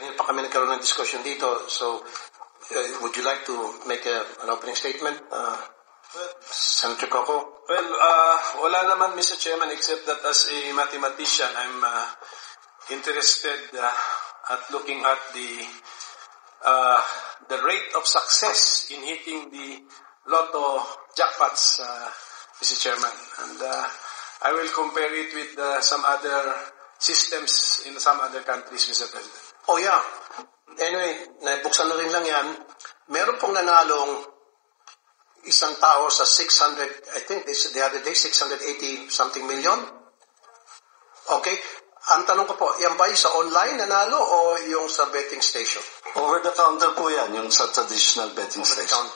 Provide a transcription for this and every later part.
Kanina pa kami nagkaroon ng discussion dito. So, would you like to make an opening statement, Senator Coco? Well, wala naman, Mr. Chairman, except that as a mathematician, I'm interested at looking at the rate of success in hitting the lotto jackpots, Mr. Chairman. And I will compare it with some other systems in some other countries, Mr. President. Oh, yeah. Anyway, nabuksan na rin lang yan. Meron pong nanalong isang tao sa 600, I think the other day, 680 something million. Okay. Ang tanong ko po, yan ba yung sa online nanalo o yung sa betting station? Over the counter po yan, yung sa traditional betting station.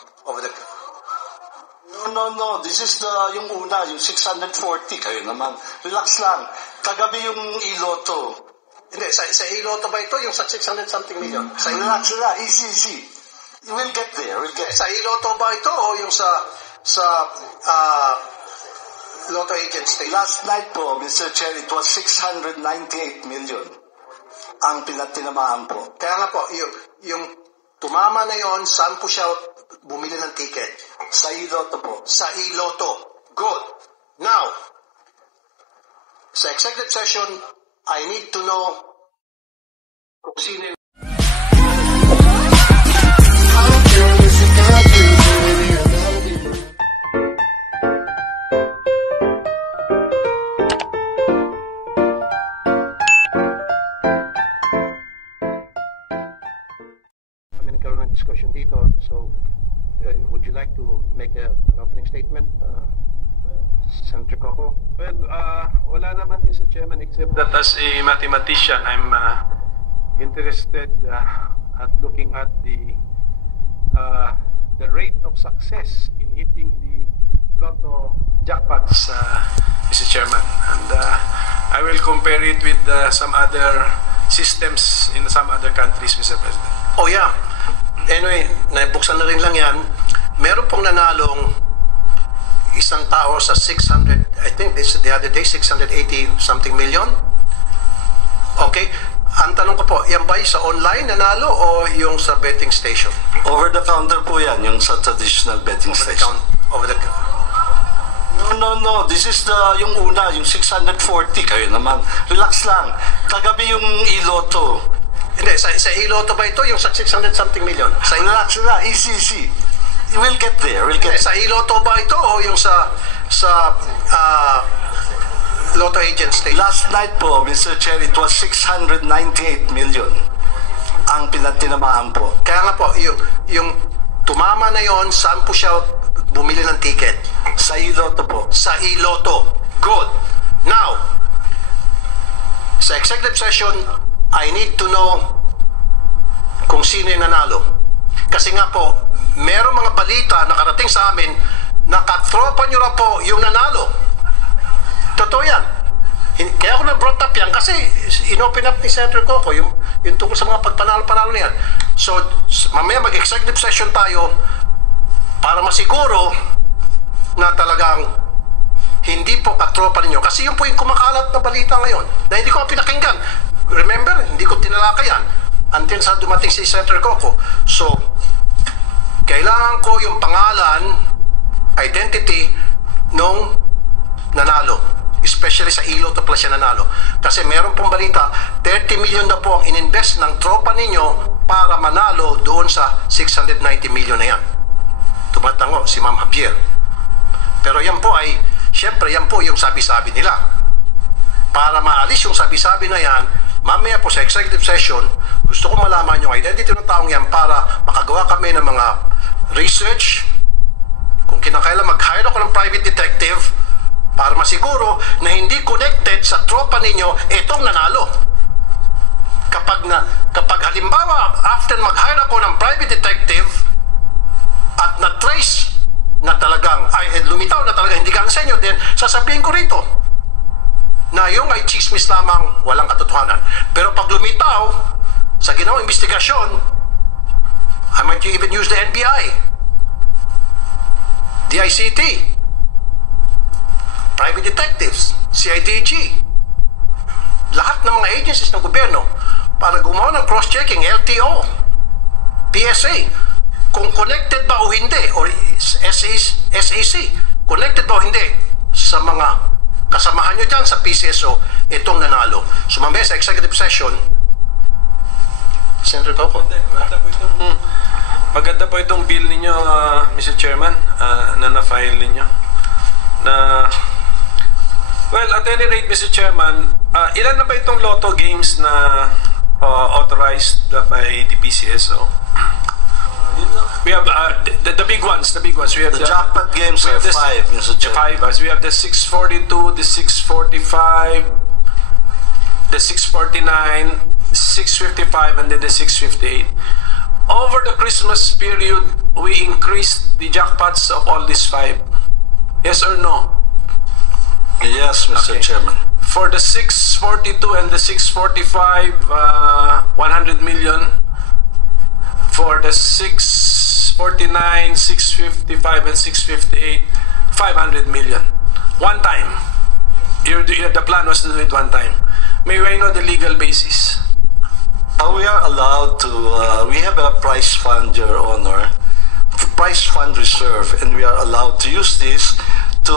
No. This is yung una, yung 640. Kayo naman. Relax lang. Kagabi yung iloto. Hindi, sa iloto ba ito? Yung sa 600 something million? Relax lang. Easy. We'll get there. Sa iloto ba ito o yung sa Lotto Agent State? Last night po, Mr. Chair, it was 698 million ang pinatinamaan po. Kaya nga po, yung tumama na yon, saan po siya bumili ng ticket? Sa iloto po. Sa iloto. Good. Now, sa executive session, I need to know kung sino yung discussion dito. So, would you like to make an opening statement, Senator Coco? Well, wala naman, Mr. Chairman, except that as a mathematician, I'm interested at looking at the rate of success in hitting the lotto jackpots, Mr. Chairman. And I will compare it with some other systems in some other countries, Mr. President. Oh, yeah. Anyway, nabuksan na rin lang yan. Meron pong nanalong isang tao sa 600, I think the other day, 680 something million. Okay. Ang tanong ko po, yan ba sa online nanalo o yung sa betting station? Over the counter po yan, yung sa traditional betting station. Over the counter. No. This is yung una, yung 640. Kayo naman. Relax lang. Kagabi yung iloto. Hindi, sa iloto ba ito? Yung sa 600 something million? Relax lang. Easy. We'll get there. Sa iloto ba ito o yung sa Lotto Agent State? Last night po, Mr. Chair, it was 698 million ang pinatinamaan po. Kaya nga po, yung tumama na yon, saan po siya bumili ng ticket? Sa iloto po. Sa iloto. Good. Now, sa executive session, I need to know kung sino yung nanalo. Kasi nga po, merong mga balita nakarating sa amin na katropa nyo na po yung nanalo. Totoo yan. Kaya ako na-brought up yan kasi inopen up ni Senator Coco yung tungkol sa mga pagpanalo-panalo na yan. So, mamaya mag-executive session tayo para masiguro na talagang hindi po katropa ninyo. Kasi yun po yung kumakalat na balita ngayon na hindi ko pinakinggan. Remember, hindi ko tinalakay yan until sa dumating si Senator Coco. So, kailangan ko yung pangalan, identity nung nanalo. Especially sa iloto pala siya nanalo. Kasi meron pong balita, 30 million na po ang ininvest ng tropa ninyo para manalo doon sa 690 million na yan. Tumatango si Ma'am Javier. Pero yan po ay, syempre yan po yung sabi-sabi nila. Para maalis yung sabi-sabi na yan, mamaya po sa executive session, gusto ko malaman yung identity ng taong yan para makagawa kami ng mga research. Kung kinakailan mag-hire ako ng private detective para masiguro na hindi connected sa tropa ninyo itong nanalo. Kapag halimbawa, after mag-hire ako ng private detective at na-trace na talagang, lumitaw na talagang hindi galing sa inyo, then sasabihin ko rito na yung ay chismis lamang, walang katotohanan. Pero pag lumitaw sa ginawang investigasyon, I might even use the NBI, DICT, private detectives, CIDG, lahat ng mga agencies ng gobyerno para gumawa ng cross-checking, LTO, PSA, kung connected ba o hindi, or SEC, connected ba o hindi sa mga kasamahan nyo dyan sa PCSO, itong nanalo. So mamaya sa executive session, Senator Coco. Maganda po itong bill ninyo, Mr. Chairman, na na-file ninyo. Well, at any rate, Mr. Chairman, ilan na ba itong lotto games na authorized by the PCSO? We have the big ones. We have The jackpot games are 5, Mr. Chair. 5. We have the 642, the 645, the 649, 655, and then the 658. Over the Christmas period, we increased the jackpots of all these 5. Yes or no? Yes, Mr. Okay. Chairman. For the 642 and the 645, 100 million. For the 649, 655, and 658, 500 million. One time. The plan was to do it one time. May I know the legal basis? We are allowed to, we have a prize fund, Your Honor, prize fund reserve, and we are allowed to use this to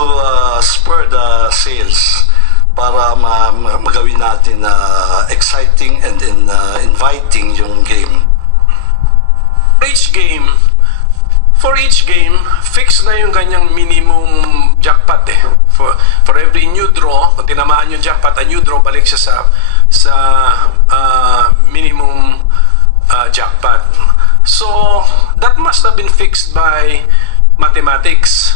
spur the sales para magawin natin exciting and inviting yung game. For each game, fix na yung kanyang minimum jackpot eh. For every new draw, kung tinamaan yung jackpot, a new draw, balik siya sa minimum jackpot. So, that must have been fixed by mathematics.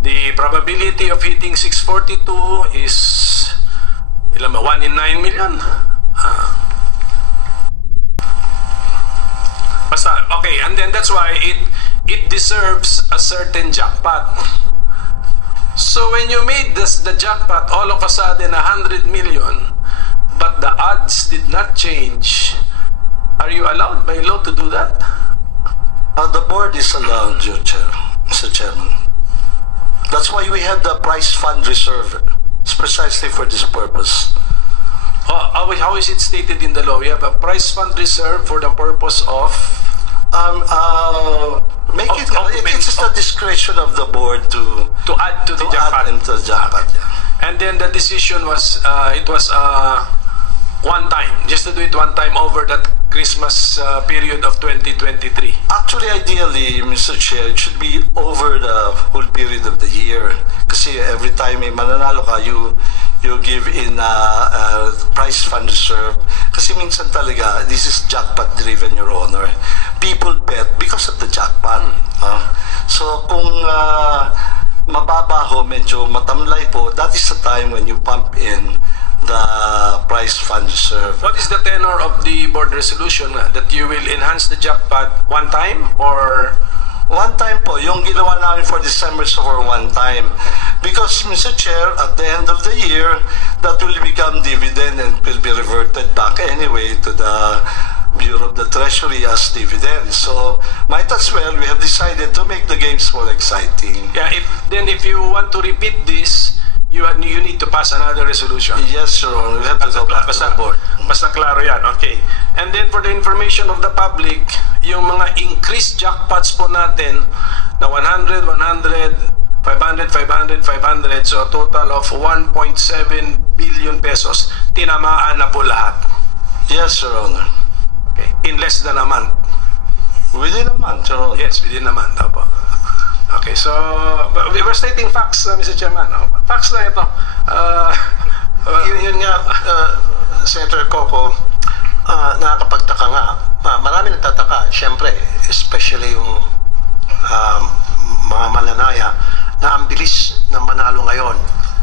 The probability of hitting 642 is 1 in 9 million. Okay, and then that's why it deserves a certain jackpot. So when you made the jackpot all of a sudden 100 million, but the odds did not change, are you allowed by law to do that? The board is allowed, Your Chair, Mr. Chairman. That's why we have the prize fund reserve. It's precisely for this purpose. How is it stated in the law? We have a prize fund reserve for the purpose of... It's just the discretion of the board to add to the jackpot. Add into the jackpot, yeah. And then the decision was, it was one time, just to do it one time over that Christmas period of 2023. Actually, ideally, Mr. Chair, it should be over the whole period of the year. Kasi every time may mananalo ka, you give in prize fund reserve. Kasi minsan talaga, this is jackpot driven, Your Honor. People bet because of the jackpot. So kung mababa ho, medyo matamlay po, that is the time when you pump in the prize fund reserve. What is the tenor of the board resolution that you will enhance the jackpot one time or... One time po, yung ginawa namin for December so for one time. Because, Mr. Chair, at the end of the year, that will become dividend and will be reverted back anyway to the Bureau of the Treasury as dividend. So, might as well, we have decided to make the games more exciting. Yeah, if you want to repeat this, you need to pass another resolution. Yes, Your Honor. We have to go back to the board. Basta klaro yan. Okay. And then for the information of the public, yung mga increased jackpots po natin na 100, 100, 500, 500, 500, so a total of 1.7 billion pesos, tinamaan na po lahat. Yes, Your Honor. Okay. In less than a month. Within a month, Your Honor. Yes, within a month. Opo. Okay, so we were stating facts, Mr. Chairman. Facts na ito. Yun nga, Senator Coco, nakakapagtaka nga. Marami nagtataka, syempre, especially yung mga mananaya na ang bilis na manalo ngayon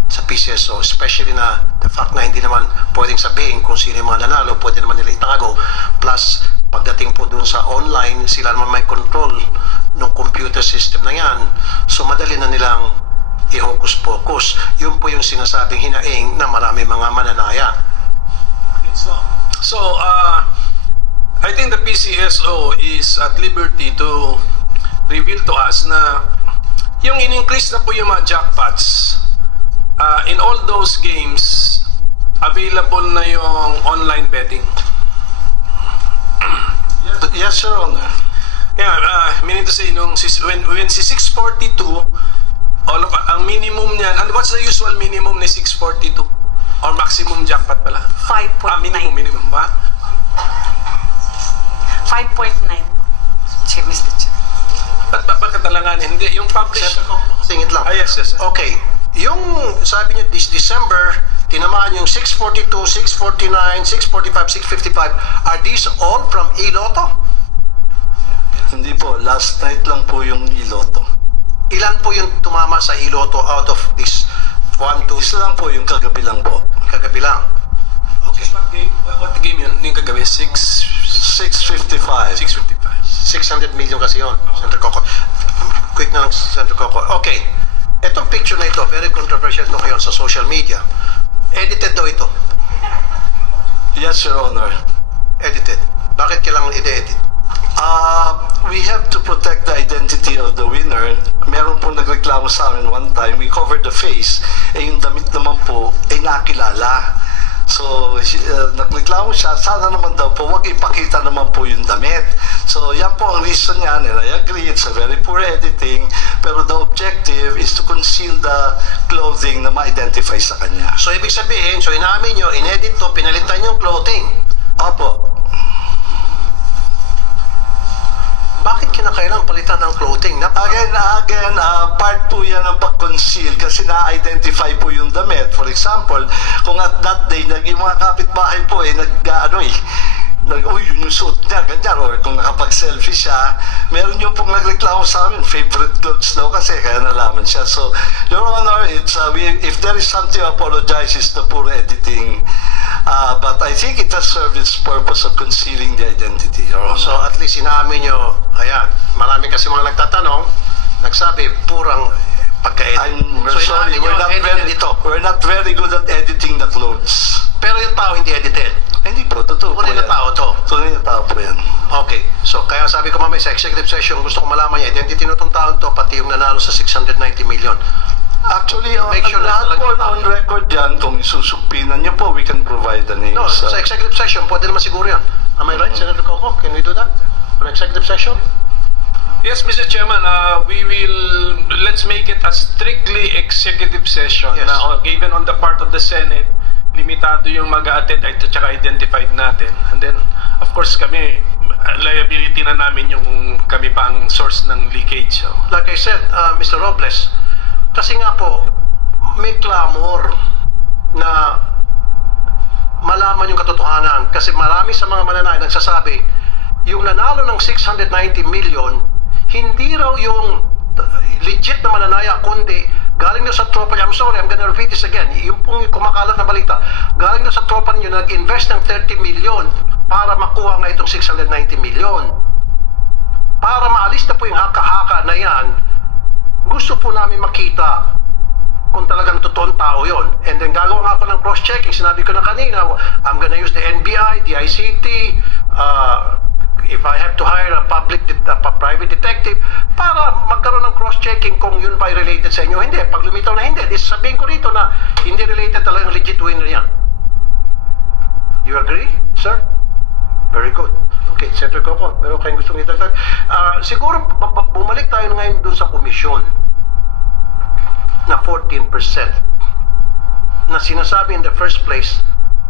sa PCSO, especially na the fact na hindi naman pwedeng sabihin kung sino yung mga nanalo, pwede naman nila itago. Plus, pagdating po dun sa online, sila naman may control ng computer system na yan. So, madali na nilang i-hocus-pocus. Yun po yung sinasabing hinaing na marami mga mananaya. So, I think the PCSO is at liberty to reveal to us na yung in-increase na po yung mga jackpots, in all those games, available na yung online betting. Yes, Your Honor. Yeah, meaning to say, when si 642, ang minimum niyan, and what's the usual minimum ni 642? Or maximum jackpot pala? 5.9. Minimum ba? 5.9 po. Mr. Chair. Bakit talanganin? Hindi, yung publish. Singit lang. Yes. Okay. Yung sabi niyo this December, tinamaan yung 642, 649, 645, 655. Are these all from Iloto? Hindi po, last night lang po yung Iloto. Ilan po yung tumama sa Iloto out of this 1, 2, Isa lang po yung kagabi lang po. kagabi lang? Okay. What game yun? Yung kagabi? 6:55. 655. 600 million kasi yun, Senator Coco. Quick na lang, Senator Coco. Okay. Etong picture na ito, very controversial ito ngayon sa social media. Edited daw ito. Yes, Your Honor. Edited. Bakit kailangan i-edit? We have to protect the identity of the winner. Meron po nagreklamo sa amin one time, we covered the face, yung damit naman po ay nakilala. So, nagreklamo siya, sana naman daw po, wag ipakita naman po yung damit. So, yan po ang reason niya, and I agree, it's a very poor editing, pero the objective is to conceal the clothing na ma-identify sa kanya. So, ibig sabihin, so inamin nyo, inedit to, pinalitan yung clothing. Opo. Bakit kinakailangan palitan ang clothing? Again, part po yan ng pag-conceal kasi na-identify po yung damit. For example, kung at that day, yung mga kapitbahay po yun yung suit niya, ganyan. Or kung nakapag-selfie siya, meron yung pong nagreklamo sa amin, favorite clothes daw kasi, kaya nalaman siya. So, Your Honor, if there is something to apologize, it's the poor editing. But I think it has served its purpose of concealing the identity, Your Honor. So, at least inamin nyo, ayan, marami kasi mga nagtatanong, nagsabi, purang pagka-edit. I'm So, sorry, inamin nyo, we're not very good at editing the clothes. Pero yung tao hindi edited. Hindi po, totoo po Tunay na yan. tao to. Tunay na tao po yan. Okay. So, kaya sabi ko mamaya sa executive session, gusto ko malaman yung identity ng itong taon to, pati yung nanalo sa 690 million. Actually, Make sure lahat na po talaga- on record yan, kung isusumpinan niyo po, we can provide the names. No, sa executive session, pwede naman siguro yan. Am I right, Senator Coco? Can we do that? On executive session? Yes, Mr. Chairman, let's make it a strictly executive session. Yes. Na, even on the part of the Senate, limitado yung mag-attend at saka identified natin. And then, of course, kami, liability na namin yung kami pang source ng leakage. So. Like I said, Mr. Robles, kasi nga po, may clamor na malaman yung katotohanan. Kasi marami sa mga mananay nagsasabi, yung nanalo ng 690 million, hindi raw yung legit na mananaya, kundi galing na sa tropa niya. I'm sorry, I'm gonna repeat this again. Yung pong kumakalat na balita, galing na sa tropa niyo, nag-invest ng 30 million para makuha nga itong 690 million. Para maalis na po yung haka-haka na yan, gusto po namin makita kung talagang totoong tao yon. And then gagawa nga ako ng cross-checking. Sinabi ko na kanina, I'm gonna use the NBI, the ICT, if I have to hire a private detective para magkaroon ng cross-checking kung yun ba related sa inyo. Hindi. Pag lumitaw na hindi, sabihin ko rito na hindi related talagang legit winner yan. You agree, sir? Very good. Okay, Senator Coco, meron kayong gustong itagdag. Siguro, bumalik tayo ngayon doon sa komisyon na 14% na sinasabi in the first place,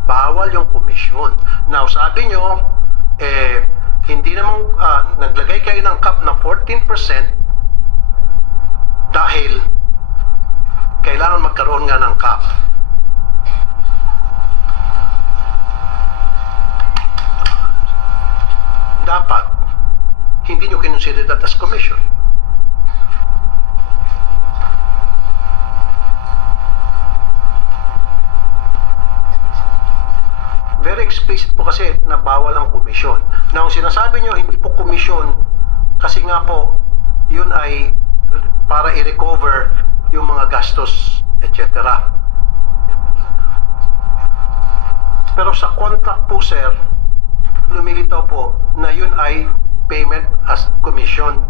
bawal yung komisyon. Now, sabi nyo, hindi namang naglagay kayo ng cap na 14% dahil kailangan magkaroon nga ng cap. Dapat hindi nyo kinonsider that as commission. Very explicit po kasi na bawal ang komisyon. Now, sinasabi nyo, hindi po komisyon kasi nga po, yun ay para i-recover yung mga gastos, etc. Pero sa contract po, sir, lumilitaw po na yun ay payment as commission,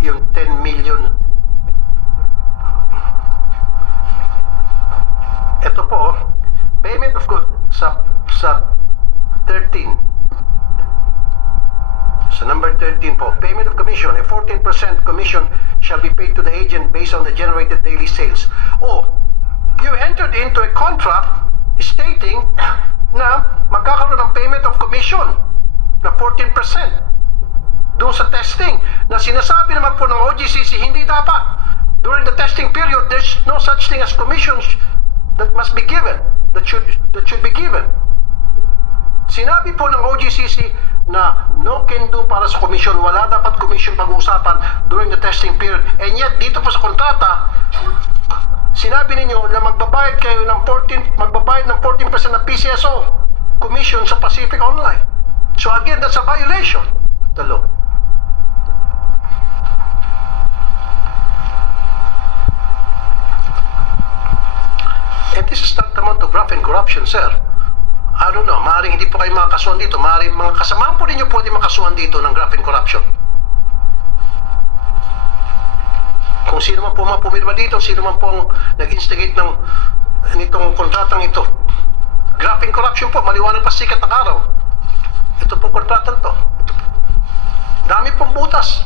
yung 10 million. Ito po, payment of good sa 13. Sa number 13 po, payment of commission. A 14% commission shall be paid to the agent based on the generated daily sales. Oh, you entered into a contract stating na magkakaroon ng payment of commission na 14% doon sa testing na sinasabi naman po ng OGCC hindi dapat. During the testing period, there's no such thing as commissions that must be given, that should be given. Sinabi po ng OGCC na no can do para sa commission, wala dapat commission pag-uusapan during the testing period. And yet, dito po sa kontrata, sinabi ninyo na magbabayad kayo ng 14% na PCSO commission sa Pacific Online. So again, that's a violation of the law. And this is tantamount to graft and corruption, sir. I don't know, maaaring hindi po kayo makakasuhan dito. Maaaring mga kasamahan po ninyo pwede makasuhan dito ng graft and corruption. Kung sino man po pumirma dito, sino man pong nag-instigate ng nitong kontratang ito. Graft and corruption po, maliwanag pa sikat ng araw. Ito po kontratang to. Dami pong butas.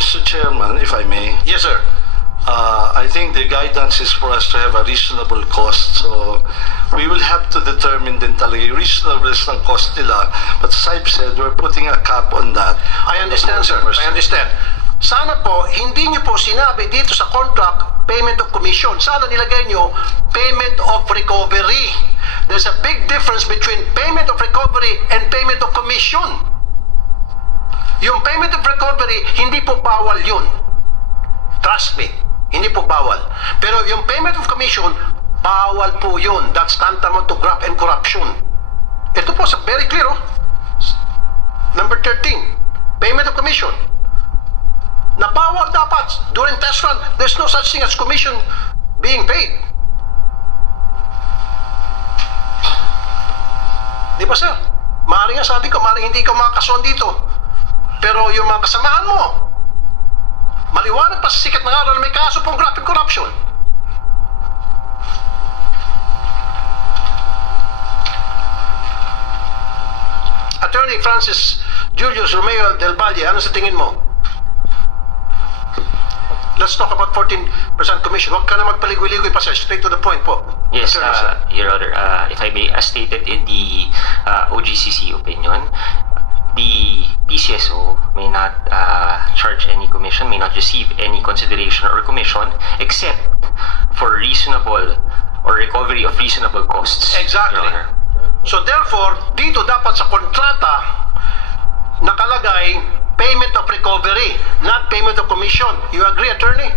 Mr. Chairman, if I may. Yes, sir. I think the guidance is for us to have a reasonable cost. So we will have to determine din talaga yung reasonableness ng cost nila. But as I've said, we're putting a cap on that. I understand, sir. I understand. Sana po, hindi nyo po sinabi dito sa contract, payment of commission. Sana nilagay nyo, payment of recovery. There's a big difference between payment of recovery and payment of commission. Yung payment of recovery, hindi po bawal yun. Trust me, hindi po bawal. Pero yung payment of commission, bawal po yun. That's tantamount to graft and corruption. Ito po, very clear, oh. Number 13, payment of commission. Na bawal dapat. During test run, there's no such thing as commission being paid. Di ba, sir? Maaaring nga sabi ko, maaaring hindi ka makakasuhan dito. Pero yung mga kasamahan mo, maliwanag pa sa sikat ng araw na may kaso pong graft and corruption. Attorney Francis Julius Romeo Del Valle, ano sa tingin mo? Let's talk about 14% commission. Huwag ka na magpaligoy-ligoy pa, sir. Straight to the point po. Yes, Your Honor, if I may, as stated in the OGCC opinion, the PCSO may not charge any commission, may not receive any consideration or commission except for reasonable or recovery of reasonable costs. Exactly. So therefore, dito dapat sa kontrata nakalagay payment of recovery, not payment of commission. You agree, attorney?